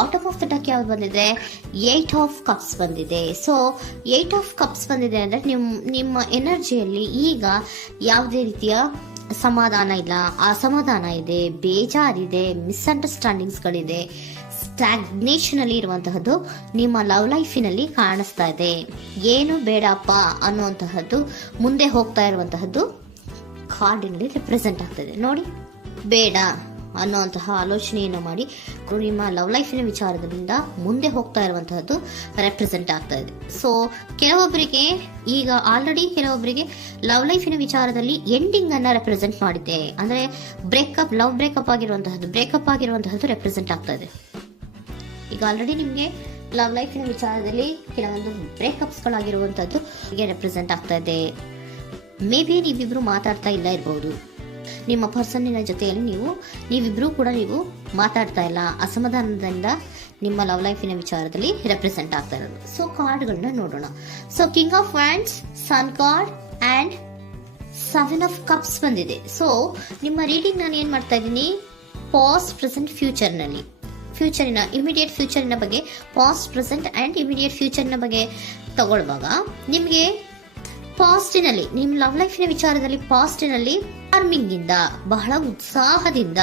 Bottom of the duck ಯಾವ್ದು ಬಂದಿದೆ, 8 of cups ಬಂದಿದೆ. ಸೊ 8 ಆಫ್ ಕಪ್ಸ್ ಬಂದಿದೆ ಅಂದ್ರೆ ನಿಮ್ಮ ಎನರ್ಜಿಯಲ್ಲಿ ಈಗ ಯಾವುದೇ ರೀತಿಯ ಸಮಾಧಾನ ಇಲ್ಲ, ಅಸಮಾಧಾನ ಇದೆ, ಬೇಜಾರಿದೆ, ಮಿಸ್ಅಂಡರ್ಸ್ಟ್ಯಾಂಡಿಂಗ್ಸ್ಗಳಿದೆ, ಸ್ಟಾಗ್ನೇಷನ್ ಅಲ್ಲಿ ಇರುವಂತಹದ್ದು ನಿಮ್ಮ ಲವ್ ಲೈಫಿನಲ್ಲಿ ಕಾಣಿಸ್ತಾ ಇದೆ. ಏನು ಬೇಡಪ್ಪ ಅನ್ನುವಂತಹದ್ದು ಮುಂದೆ ಹೋಗ್ತಾ ಇರುವಂತಹದ್ದು ಕಾರ್ಡಿನಲ್ಲಿ ರೆಪ್ರೆಸೆಂಟ್ ಆಗ್ತದೆ. ನೋಡಿ, ಬೇಡ ಅನ್ನುವಂತಹ ಆಲೋಚನೆಯನ್ನು ಮಾಡಿ ನಿಮ್ಮ ಲವ್ ಲೈಫಿನ ವಿಚಾರದಿಂದ ಮುಂದೆ ಹೋಗ್ತಾ ಇರುವಂತಹದ್ದು ರೆಪ್ರೆಸೆಂಟ್ ಆಗ್ತಾ ಇದೆ. ಸೊ ಕೆಲವೊಬ್ಬರಿಗೆ ಈಗ ಆಲ್ರೆಡಿ ಕೆಲವೊಬ್ಬರಿಗೆ ಲವ್ ಲೈಫಿನ ವಿಚಾರದಲ್ಲಿ ಎಂಡಿಂಗ್ ಅನ್ನ ರೆಪ್ರೆಸೆಂಟ್ ಮಾಡಿದೆ. ಅಂದ್ರೆ ಲವ್ ಬ್ರೇಕಪ್ ಆಗಿರುವಂತಹದ್ದು ರೆಪ್ರೆಸೆಂಟ್ ಆಗ್ತಾ ಇದೆ. ಈಗ ಆಲ್ರೆಡಿ ನಿಮಗೆ ಲವ್ ಲೈಫಿನ ವಿಚಾರದಲ್ಲಿ ಕೆಲವೊಂದು ಬ್ರೇಕಪ್ಸ್ ಗಳಾಗಿರುವಂತದ್ದು ರೆಪ್ರೆಸೆಂಟ್ ಆಗ್ತಾ ಇದೆ. ಮೇ ಬಿ ನೀವಿಬ್ರು ಮಾತಾಡ್ತಾ ಇಲ್ಲ ಇರಬಹುದು, ನಿಮ್ಮ ಪರ್ಸನ್ನಿನ ಜೊತೆಯಲ್ಲಿ ನೀವಿಬ್ರು ಕೂಡ ಮಾತಾಡ್ತಾ ಇಲ್ಲ, ಅಸಮಾಧಾನದಿಂದ ನಿಮ್ಮ ಲವ್ ಲೈಫಿನ ವಿಚಾರದಲ್ಲಿ ರೆಪ್ರೆಸೆಂಟ್ ಆಗ್ತಾ ಇರೋದು. ಸೊ ಕಾರ್ಡ್ಗಳನ್ನ ನೋಡೋಣ. So king of wands, sun card and 7 of cups ಬಂದಿದೆ. ಸೊ ನಿಮ್ಮ ರೀಡಿಂಗ್ ನಾನು ಏನ್ ಮಾಡ್ತಾ ಇದ್ದೀನಿ, ಪಾಸ್ಟ್, ಪ್ರೆಸೆಂಟ್, ಫ್ಯೂಚರಿನ ಇಮಿಡಿಯೇಟ್ ಫ್ಯೂಚರಿನ ಬಗ್ಗೆ, ಪಾಸ್ಟ್, ಪ್ರೆಸೆಂಟ್ ಅಂಡ್ ಇಮಿಡಿಯೇಟ್ ಫ್ಯೂಚರಿನ ಬಗ್ಗೆ ತಗೊಳ್ಳುವಾಗ ನಿಮಗೆ ಪಾಸ್ಟಿನಲ್ಲಿ ನಿಮ್ಮ ಲವ್ ಲೈಫಿನ ವಿಚಾರದಲ್ಲಿ ಪಾಸ್ಟಿನಲ್ಲಿ ಚಾರ್ಮಿಂಗ್ ಇಂದ, ಬಹಳ ಉತ್ಸಾಹದಿಂದ,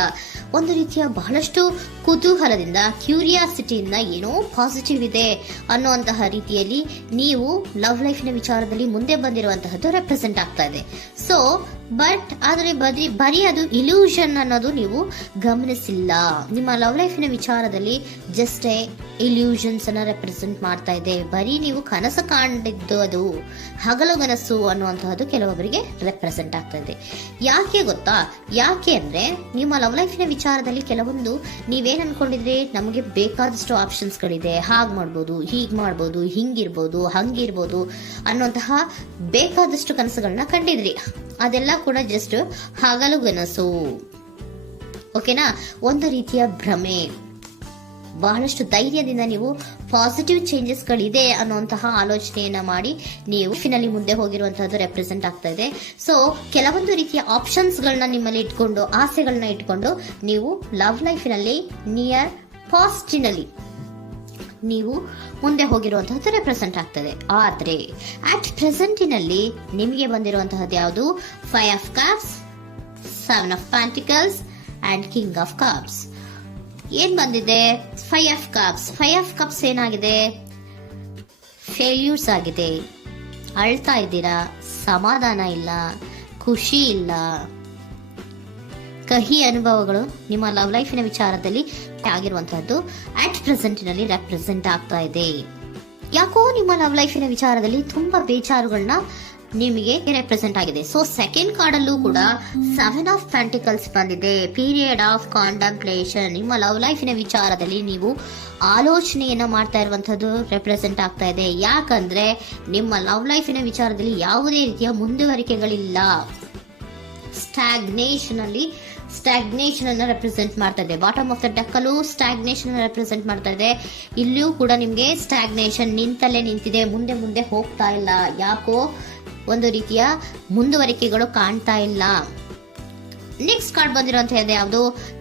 ಒಂದು ರೀತಿಯ ಬಹಳಷ್ಟು ಕುತೂಹಲದಿಂದ, ಕ್ಯೂರಿಯಾಸಿಟಿಯಿಂದ ಏನೋ ಪಾಸಿಟಿವ್ ಇದೆ ಅನ್ನುವಂತಹ ರೀತಿಯಲ್ಲಿ ನೀವು ಲವ್ ಲೈಫಿನ ವಿಚಾರದಲ್ಲಿ ಮುಂದೆ ಬಂದಿರುವಂತಹದ್ದು ರೆಪ್ರೆಸೆಂಟ್ ಆಗ್ತಾ ಇದೆ. ಸೊ ಬಟ್ ಆದರೆ ಬರೀ ಅದು ಇಲ್ಯೂಷನ್ ಅನ್ನೋದು ನೀವು ಗಮನಿಸಿಲ್ಲ. ನಿಮ್ಮ ಲವ್ ಲೈಫಿನ ವಿಚಾರದಲ್ಲಿ ಜಸ್ಟ್ ಇಲ್ಯೂಷನ್ಸ್ ಅನ್ನ ರೆಪ್ರೆಸೆಂಟ್ ಮಾಡ್ತಾ ಇದೆ. ಬರೀ ನೀವು ಕನಸು ಕಾಣಿದ್ದು ಅದು ಹಗಲುಗನಸು ಅನ್ನುವಂತಹದ್ದು ಕೆಲವೊಬ್ಬರಿಗೆ ರೆಪ್ರೆಸೆಂಟ್ ಆಗ್ತಾ ಇದೆ. ಯಾಕೆ ಗೊತ್ತಾ? ಯಾಕೆ ಅಂದ್ರೆ ನಿಮ್ಮ ಲವ್ ಲೈಫಿನ ವಿಚಾರದಲ್ಲಿ ಕೆಲವೊಂದು ನೀವೇನ್ ಅನ್ಕೊಂಡಿದ್ರೆ ನಮಗೆ ಬೇಕಾದಷ್ಟು ಆಪ್ಷನ್ಸ್ ಗಳಿದೆ, ಹಾಗ್ ಮಾಡ್ಬೋದು, ಹೀಗ್ ಮಾಡ್ಬೋದು, ಹಿಂಗಿರ್ಬೋದು, ಹಂಗಿರ್ಬೋದು ಅನ್ನುವಂತಹ ಬೇಕಾದಷ್ಟು ಕನಸುಗಳನ್ನ ಕಂಡಿದ್ರಿ. ಅದೆಲ್ಲ ಕೂಡ ಜಸ್ಟ್ ಹಗಲುಗನಸು, ಓಕೆನಾ? ಒಂದು ರೀತಿಯ ಭ್ರಮೆ. ಬಹಳಷ್ಟು ಧೈರ್ಯದಿಂದ ನೀವು ಪಾಸಿಟಿವ್ ಚೇಂಜಸ್ ಗಳಿದೆ ಅನ್ನುವಂತಹ ಆಲೋಚನೆಯನ್ನ ಮಾಡಿ ನೀವು ಫಿನಲ್ಲಿ ಮುಂದೆ ಹೋಗಿರುವಂತಹದ್ದು ರೆಪ್ರೆಸೆಂಟ್ ಆಗ್ತಾ ಇದೆ. ಸೊ ಕೆಲವೊಂದು ರೀತಿಯ ಆಪ್ಷನ್ಸ್ ಗಳನ್ನ ನಿಮ್ಮಲ್ಲಿ ಇಟ್ಕೊಂಡು, ಆಸೆಗಳನ್ನ ಇಟ್ಕೊಂಡು ನೀವು ಲವ್ ಲೈಫಿನಲ್ಲಿ ನಿಯರ್ ಪಾಸ್ಟಿನಲ್ಲಿ ನೀವು ಮುಂದೆ ಹೋಗಿರುವಂತಹದ್ದು ರೆಪ್ರೆಸೆಂಟ್ ಆಗ್ತದೆ. ಆದ್ರೆ ಅಟ್ ಪ್ರೆಸೆಂಟಿನಲ್ಲಿ ನಿಮಗೆ ಬಂದಿರುವಂತಹದ್ದು ಯಾವುದು? 5 of cups, 7 of pentacles and king of cups. ಏನ್ ಬಂದಿದೆ? 5 ಆಫ್ ಕಪ್ಸ್. 5 ಆಫ್ ಕಪ್ಸ್ ಏನಾಗಿದೆ? ಫೇಲ್ಯೂರ್ಸ್ ಆಗಿದೆ, ಅಳ್ತಾ ಇದ್ದೀರಾ, ಸಮಾಧಾನ ಇಲ್ಲ, ಖುಷಿ ಇಲ್ಲ, ಕಹಿ ಅನುಭವಗಳು ನಿಮ್ಮ ಲವ್ ಲೈಫಿನ ವಿಚಾರದಲ್ಲಿ ಆಗಿರುವಂತಹದ್ದು ಅಟ್ ಪ್ರೆಸೆಂಟಿನಲ್ಲಿ ರೆಪ್ರೆಸೆಂಟ್ ಆಗ್ತಾ ಇದೆ. ಯಾಕೋ ನಿಮ್ಮ ಲವ್ ಲೈಫಿನ ವಿಚಾರದಲ್ಲಿ ತುಂಬಾ ಬೇಜಾರುಗಳನ್ನ ನಿಮಗೆ ರೆಪ್ರೆಸೆಂಟ್ ಆಗಿದೆ. ಸೊ ಸೆಕೆಂಡ್ ಕಾರ್ಡ್ ಅಲ್ಲೂ ಕೂಡ 7 ಆಫ್ ಪ್ಯಾಂಟಿಕಲ್ಸ್ ಬಂದಿದೆ. Period of contemplation. ನಿಮ್ಮ ಲವ್ ಲೈಫಿನ ವಿಚಾರದಲ್ಲಿ ನೀವು ಆಲೋಚನೆಯನ್ನ ಮಾಡ್ತಾ ಇರುವಂತಹದ್ದು ರೆಪ್ರೆಸೆಂಟ್ ಆಗ್ತಾ ಇದೆ. ಯಾಕಂದ್ರೆ ನಿಮ್ಮ ಲವ್ ಲೈಫಿನ ವಿಚಾರದಲ್ಲಿ ಯಾವುದೇ ರೀತಿಯ ಮುಂದುವರಿಕೆಗಳಿಲ್ಲ. ಸ್ಟಾಗ್ನೇಷನ್ ಅನ್ನ ರೆಪ್ರೆಸೆಂಟ್ ಮಾಡ್ತಾ ಇದೆ. ಬಾಟಮ್ ಆಫ್ ದ ಡೆಕ್ ಅಲ್ಲೂ ಸ್ಟಾಗ್ನೇಷನ್ ಅನ್ನ ರೆಪ್ರೆಸೆಂಟ್ ಮಾಡ್ತಾ ಇದೆ. ಇಲ್ಲಿಯೂ ಕೂಡ ನಿಮ್ಗೆ ಸ್ಟಾಗ್ನೇಷನ್, ನಿಂತಲ್ಲೇ ನಿಂತಿದೆ, ಮುಂದೆ ಹೋಗ್ತಾ ಇಲ್ಲ. ಯಾಕೋ ಒಂದು ರೀತಿಯ ಮುಂದುವರಿಕೆಗಳು ಕಾಣ್ತಾ ಇಲ್ಲ. ನೆಕ್ಸ್ಟ್ ಕಾರ್ಡ್ ಬಂದಿರುವಂತಹದ್ದು ಯಾವುದು?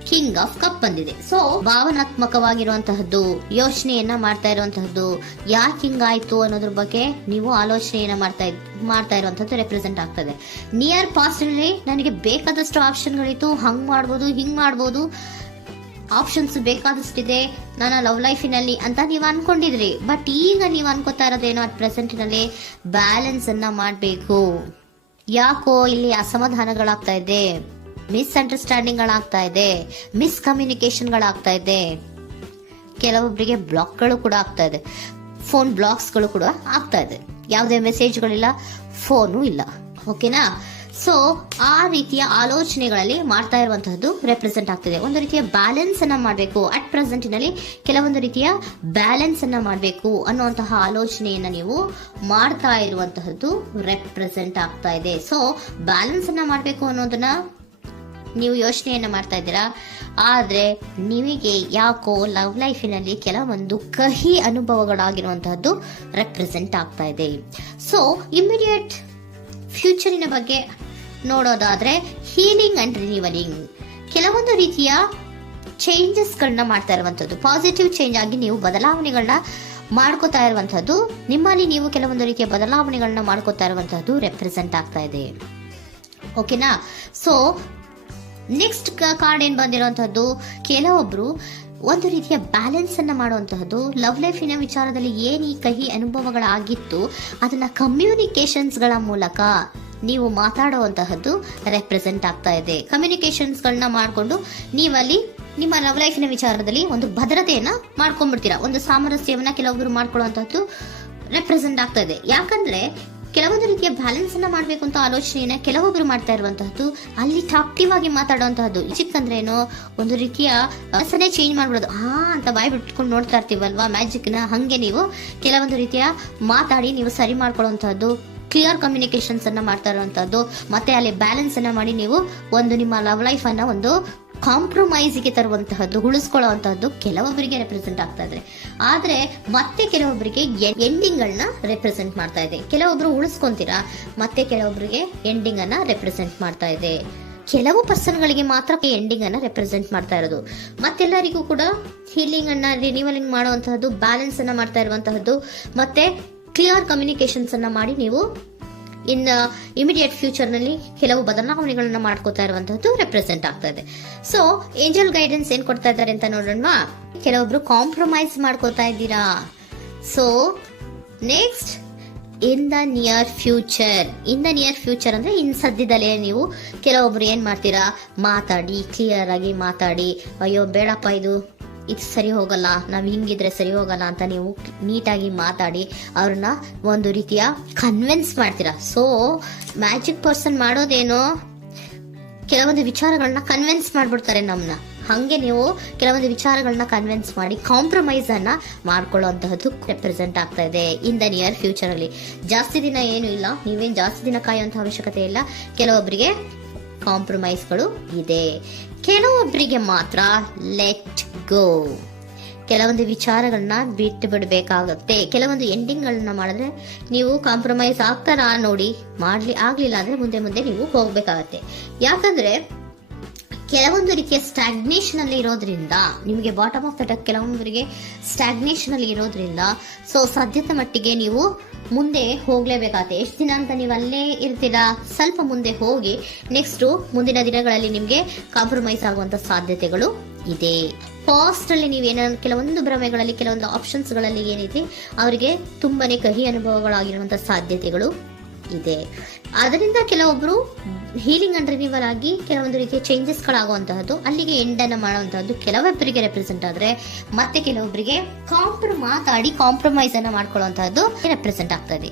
ಕಿಂಗ್ ಆಫ್ ಕಪ್ ಬಂದಿದೆ. ಸೊ ಭಾವನಾತ್ಮಕವಾಗಿರುವಂತಹದ್ದು, ಯೋಚನೆಯನ್ನ ಮಾಡ್ತಾ ಇರುವಂತಹದ್ದು, ಯಾಕೆ ಹಿಂಗಾಯ್ತು ಅನ್ನೋದ್ರ ಬಗ್ಗೆ ನೀವು ಆಲೋಚನೆಯನ್ನ ಮಾಡ್ತಾ ಇರುವಂತಹದ್ದು ರೆಪ್ರೆಸೆಂಟ್ ಆಗ್ತದೆ. ನಿಯರ್ ಪಾಸ್ಟ್ ನಲ್ಲಿ ನನಗೆ ಬೇಕಾದಷ್ಟು ಆಪ್ಷನ್ಗಳಿತ್ತು, ಹಂಗ್ ಮಾಡ್ಬೋದು, ಹಿಂಗ್ ಮಾಡ್ಬೋದು, ಆಪ್ಷನ್ಸ್ ಬೇಕಾದಷ್ಟಿದೆ ನನ್ನ ಲವ್ ಲೈಫಿನಲ್ಲಿ ಅಂತ ನೀವು ಅನ್ಕೊಂಡಿದ್ರಿ. ಬಟ್ ಈಗ ನೀವು ಅನ್ಕೋತಾ ಇರೋದೇನೋ ಅಟ್ ಪ್ರೆಸೆಂಟಿನಲ್ಲಿ ಬ್ಯಾಲೆನ್ಸ್ ಅನ್ನ ಮಾಡಬೇಕು. ಯಾಕೋ ಇಲ್ಲಿ ಅಸಮಾಧಾನಗಳಾಗ್ತಾ ಇದೆ, ಮಿಸ್ಅಂಡರ್ಸ್ಟ್ಯಾಂಡಿಂಗ್ ಗಳಾಗ್ತಾ ಇದೆ, ಮಿಸ್ಕಮ್ಯುನಿಕೇಶನ್ ಗಳಾಗ್ತಾ ಇದೆ. ಕೆಲವೊಬ್ಬರಿಗೆ ಬ್ಲಾಕ್ಗಳು ಕೂಡ ಆಗ್ತಾ ಇದೆ, ಫೋನ್ ಬ್ಲಾಕ್ಸ್ಗಳು ಕೂಡ ಆಗ್ತಾ ಇದೆ. ಯಾವುದೇ ಮೆಸೇಜ್ಗಳಿಲ್ಲ, ಫೋನು ಇಲ್ಲ, ಓಕೆನಾ? ಸೊ ಆ ರೀತಿಯ ಆಲೋಚನೆಗಳಲ್ಲಿ ಮಾಡ್ತಾ ಇರುವಂತಹದ್ದು ರೆಪ್ರೆಸೆಂಟ್ ಆಗ್ತಿದೆ. ಒಂದು ರೀತಿಯ ಬ್ಯಾಲೆನ್ಸ್ ಅನ್ನ ಮಾಡಬೇಕು. ಅಟ್ ಪ್ರೆಸೆಂಟಿನಲ್ಲಿ ಕೆಲವೊಂದು ರೀತಿಯ ಬ್ಯಾಲೆನ್ಸ್ ಅನ್ನ ಮಾಡಬೇಕು ಅನ್ನುವಂತಹ ಆಲೋಚನೆಯನ್ನ ನೀವು ಮಾಡ್ತಾ ಇರುವಂತಹದ್ದು ರೆಪ್ರೆಸೆಂಟ್ ಆಗ್ತಾ ಇದೆ. ಸೊ ಬ್ಯಾಲೆನ್ಸ್ ಅನ್ನ ಮಾಡಬೇಕು ಅನ್ನೋದನ್ನ ನೀವು ಯೋಚನೆಯನ್ನ ಮಾಡ್ತಾ ಇದ್ದೀರಾ. ಆದ್ರೆ ನಿಮಗೆ ಯಾಕೋ ಲವ್ ಲೈಫಿನಲ್ಲಿ ಕೆಲವೊಂದು ಕಹಿ ಅನುಭವಗಳಾಗಿರುವಂತಹದ್ದು ರೆಪ್ರೆಸೆಂಟ್ ಆಗ್ತಾ ಇದೆ. ಸೊ ಇಮಿಡಿಯೇಟ್ ಫ್ಯೂಚರಿನ ಬಗ್ಗೆ ನೋಡೋದಾದ್ರೆ ಹೀಲಿಂಗ್ ಅಂಡ್ ರಿನಿವಲಿಂಗ್, ಕೆಲವೊಂದು ರೀತಿಯ ಚೇಂಜಸ್ಗಳನ್ನ ಮಾಡ್ತಾ ಇರುವಂತದ್ದು, ಪಾಸಿಟಿವ್ ಚೇಂಜ್ ಆಗಿ ನೀವು ಬದಲಾವಣೆಗಳನ್ನ ಮಾಡ್ಕೋತಾ ಇರುವಂತದ್ದು, ನಿಮ್ಮಲ್ಲಿ ನೀವು ಕೆಲವೊಂದು ರೀತಿಯ ಬದಲಾವಣೆಗಳನ್ನ ಮಾಡ್ಕೋತಾ ಇರುವಂತದ್ದು ರೆಪ್ರೆಸೆಂಟ್ ಆಗ್ತಾ ಇದೆ. ಓಕೆನಾ? ಸೊ ನೆಕ್ಸ್ಟ್ ಕಾರ್ಡ್ ಏನ್ ಬಂದಿರುವಂತದ್ದು, ಕೆಲವೊಬ್ರು ಒಂದು ರೀತಿಯ ಬ್ಯಾಲೆನ್ಸ್ ಅನ್ನ ಮಾಡುವಂತಹದ್ದು, ಲವ್ ಲೈಫಿನ ವಿಚಾರದಲ್ಲಿ ಏನ್ ಈ ಕಹಿ ಅನುಭವಗಳಾಗಿತ್ತು ಅದನ್ನ ಕಮ್ಯುನಿಕೇಶನ್ಸ್ ಗಳ ಮೂಲಕ ನೀವು ಮಾತಾಡುವಂತಹದ್ದು ರೆಪ್ರೆಸೆಂಟ್ ಆಗ್ತಾ ಇದೆ. ಕಮ್ಯುನಿಕೇಶನ್ಸ್ ಗಳನ್ನ ಮಾಡಿಕೊಂಡು ನೀವಲ್ಲಿ ನಿಮ್ಮ ಲವ್ ಲೈಫಿನ ವಿಚಾರದಲ್ಲಿ ಒಂದು ಭದ್ರತೆಯನ್ನ ಮಾಡ್ಕೊಂಡ್ಬಿಡ್ತೀರಾ, ಒಂದು ಸಾಮರಸ್ಯವನ್ನ ಕೆಲವೊಬ್ರು ಮಾಡ್ಕೊಳ್ಳುವಂತಹದ್ದು ರೆಪ್ರೆಸೆಂಟ್ ಆಗ್ತಾ ಇದೆ. ಯಾಕಂದ್ರೆ ಕೆಲವೊಂದು ರೀತಿಯ ಬ್ಯಾಲೆನ್ಸ್ ಅನ್ನ ಮಾಡ್ಬೇಕು ಅಂತ ಆಲೋಚನೆಯನ್ನ ಕೆಲವೊಬ್ರು ಮಾಡ್ತಾ ಇರುವಂತಹದ್ದು, ಅಲ್ಲಿ ಟಾಕ್ಟಿವ್ ಆಗಿ ಮಾತಾಡುವಂತಹದ್ದು. ಚಿಕ್ಕಂದ್ರೇನೋ ಒಂದು ರೀತಿಯ ಹೆಸರೇ ಚೇಂಜ್ ಮಾಡ್ಬಿಡೋದು, ಅಂತ ಬಾಯಿ ಬಿಟ್ಕೊಂಡು ನೋಡ್ತಾ ಇರ್ತೀವಲ್ವಾ ಮ್ಯಾಜಿಕ್ ನ, ಹಂಗೆ ನೀವು ಕೆಲವೊಂದು ರೀತಿಯ ಮಾತಾಡಿ ನೀವು ಸರಿ ಮಾಡ್ಕೊಳ್ಳುವಂತಹದ್ದು, ಕ್ಲಿಯರ್ ಕಮ್ಯುನಿಕೇಶನ್ಸ್ ಅನ್ನ ಮಾಡ್ತಾ ಇರುವಂತಹದ್ದು, ಮತ್ತೆ ಅಲ್ಲಿ ಬ್ಯಾಲೆನ್ಸ್ ಅನ್ನ ಮಾಡಿ ನೀವು ಒಂದು ನಿಮ್ಮ ಲವ್ ಲೈಫ್ ಅನ್ನ ಒಂದು ಕಾಂಪ್ರಮೈಸ್ಗೆ ತರುವಂತಹದ್ದು, ಉಳಿಸ್ಕೊಳ್ಳುವಂತಹದ್ದು ಕೆಲವೊಬ್ಬರಿಗೆ ರೆಪ್ರೆಸೆಂಟ್ ಆಗ್ತಾ ಇದೆ. ಆದ್ರೆ ಮತ್ತೆ ಕೆಲವೊಬ್ಬರಿಗೆ ಎಂಡಿಂಗ್ ಗಳನ್ನ ರೆಪ್ರೆಸೆಂಟ್ ಮಾಡ್ತಾ ಇದೆ. ಕೆಲವೊಬ್ರು ಉಳಿಸ್ಕೊಂತೀರಾ, ಮತ್ತೆ ಕೆಲವೊಬ್ಬರಿಗೆ ಎಂಡಿಂಗ್ ಅನ್ನ ರೆಪ್ರೆಸೆಂಟ್ ಮಾಡ್ತಾ ಇದೆ. ಕೆಲವು ಪರ್ಸನ್ ಗಳಿಗೆ ಮಾತ್ರ ಎಂಡಿಂಗ್ ಅನ್ನ ರೆಪ್ರೆಸೆಂಟ್ ಮಾಡ್ತಾ ಇರೋದು, ಮತ್ತೆಲ್ಲರಿಗೂ ಕೂಡ ಹೀಲಿಂಗ್ ಅನ್ನ ರಿನಿವಲಿಂಗ್ ಮಾಡುವಂತಹದ್ದು, ಬ್ಯಾಲೆನ್ಸ್ ಅನ್ನ ಮಾಡ್ತಾ ಇರುವಂತಹದ್ದು, ಮತ್ತೆ ಕ್ಲಿಯರ್ ಕಮ್ಯುನಿಕೇಶನ್ಸ್ ಅನ್ನ ಮಾಡಿ ನೀವು ಇಮಿಡಿಯೇಟ್ ಫ್ಯೂಚರ್ ನಲ್ಲಿ ಕೆಲವು ಬದಲಾವಣೆಗಳನ್ನ ಮಾಡ್ಕೋತಾ ಇರುವಂತಹದ್ದು ರೆಪ್ರೆಸೆಂಟ್ ಆಗ್ತಾ ಇದೆ. ಸೊ ಏಂಜಲ್ ಗೈಡೆನ್ಸ್ ಏನ್ ಕೊಡ್ತಾ ಇದ್ದಾರೆ ಅಂತ ನೋಡೋಣ. ಕೆಲವೊಬ್ರು ಕಾಂಪ್ರಮೈಸ್ ಮಾಡ್ಕೋತಾ ಇದ್ದೀರಾ. So next, in the near future ಅಂದ್ರೆ ಇನ್ ಸದ್ಯದಲ್ಲೇ ನೀವು ಕೆಲವೊಬ್ರು ಏನ್ ಮಾಡ್ತೀರಾ, ಮಾತಾಡಿ ಕ್ಲಿಯರ್ ಆಗಿ ಮಾತಾಡಿ, ಅಯ್ಯೋ ಬೇಡಪ್ಪ ಇದು ಸರಿ ಹೋಗಲ್ಲ, ನಾವ್ ಹಿಂಗಿದ್ರೆ ಸರಿ ಹೋಗಲ್ಲ ಅಂತ ನೀವು ನೀಟಾಗಿ ಮಾತಾಡಿ ಅವ್ರನ್ನ ಒಂದು ರೀತಿಯ ಕನ್ವಿನ್ಸ್ ಮಾಡ್ತೀರಾ. ಸೊ ಮ್ಯಾಜಿಕ್ ಪರ್ಸನ್ ಮಾಡೋದೇನೋ ಕೆಲವೊಂದು ವಿಚಾರಗಳನ್ನ ಕನ್ವಿನ್ಸ್ ಮಾಡ್ಬಿಡ್ತಾರೆ ನಮ್ನ, ಹಂಗೆ ನೀವು ಕೆಲವೊಂದು ವಿಚಾರಗಳನ್ನ ಕನ್ವಿನ್ಸ್ ಮಾಡಿ ಕಾಂಪ್ರಮೈಸ್ ಅನ್ನ ಮಾಡ್ಕೊಳ್ಳುವಂತಹದ್ದು ರೆಪ್ರೆಸೆಂಟ್ ಆಗ್ತಾ ಇದೆ ಇನ್ ದ ನಿಯರ್ ಫ್ಯೂಚರ್ ಅಲ್ಲಿ. ಜಾಸ್ತಿ ದಿನ ಏನು ಇಲ್ಲ, ನೀವೇನ್ ಜಾಸ್ತಿ ದಿನ ಕಾಯುವಂತಹ ಅವಶ್ಯಕತೆ ಇಲ್ಲ. ಕೆಲವೊಬ್ಬರಿಗೆ ಕಾಂಪ್ರಮೈಸ್ಗಳು ಇದೆ, ಕೆಲವೊಬ್ಬರಿಗೆ ಮಾತ್ರ ಲೆಟ್ ಗೋ, ಕೆಲವೊಂದು ವಿಚಾರಗಳನ್ನ ಬಿಟ್ಟು ಬಿಡಬೇಕಾಗುತ್ತೆ. ಕೆಲವೊಂದು ಎಂಡಿಂಗ್ ಗಳನ್ನ ಮಾಡಿದ್ರೆ ನೀವು ಕಾಂಪ್ರಮೈಸ್ ಆಗ್ತಾರಾ ನೋಡಿ, ಆಗ್ಲಿಲ್ಲ ಅಂದ್ರೆ ಮುಂದೆ ನೀವು ಹೋಗ್ಬೇಕಾಗತ್ತೆ. ಯಾಕಂದ್ರೆ ಕೆಲವೊಂದು ರೀತಿಯ ಸ್ಟಾಗ್ನೇಷನ್ ಅಲ್ಲಿ ಇರೋದ್ರಿಂದ, ನಿಮಗೆ ಬಾಟಮ್ ಆಫ್ ದ ಡೆಕ್ ಕೆಲವೊಬ್ಬರಿಗೆ ಸ್ಟಾಗ್ನೇಷನ್ ಅಲ್ಲಿ ಇರೋದ್ರಿಂದ, ಸೊ ಸದ್ಯದ ಮಟ್ಟಿಗೆ ನೀವು ಮುಂದೆ ಹೋಗ್ಲೇಬೇಕಾಗತ್ತೆ. ಎಷ್ಟು ದಿನ ಅಂತ ನೀವು ಅಲ್ಲೇ ಇರ್ತೀರಾ, ಸ್ವಲ್ಪ ಮುಂದೆ ಹೋಗಿ ನೆಕ್ಸ್ಟ್ ಮುಂದಿನ ದಿನಗಳಲ್ಲಿ ನಿಮ್ಗೆ ಕಾಂಪ್ರಮೈಸ್ ಆಗುವಂತ ಸಾಧ್ಯತೆಗಳು ಇದೆ. ಫಾಸ್ಟ್ ಅಲ್ಲಿ ನೀವೇನಾದ್ರು ಕೆಲವೊಂದು ಭ್ರಮೆಗಳಲ್ಲಿ, ಕೆಲವೊಂದು ಆಪ್ಷನ್ಸ್ ಗಳಲ್ಲಿ ಏನಿದೆ ಅವರಿಗೆ ತುಂಬಾನೇ ಕಹಿ ಅನುಭವಗಳಾಗಿರುವಂತಹ ಸಾಧ್ಯತೆಗಳು ಇದೆ. ಅದರಿಂದ ಕೆಲವೊಬ್ರು ಹೀಲಿಂಗ್ ಅಂಡ್ ರಿನಿವಲ್ ಆಗಿ ಕೆಲವೊಂದು ರೀತಿಯ ಚೇಂಜಸ್ ಗಳಾಗುವಂತಹದ್ದು, ಅಲ್ಲಿಗೆ ಎಂಡ್ ಅನ್ನ ಮಾಡುವಂತಹದ್ದು ಕೆಲವೊಬ್ಬರಿಗೆ ರೆಪ್ರೆಸೆಂಟ್ ಆದ್ರೆ, ಮತ್ತೆ ಕೆಲವೊಬ್ಬರಿಗೆ ಮಾತಾಡಿ ಕಾಂಪ್ರಮೈಸ್ ಅನ್ನ ಮಾಡ್ಕೊಳ್ಳುವಂತಹದ್ದು ರೆಪ್ರೆಸೆಂಟ್ ಆಗ್ತದೆ.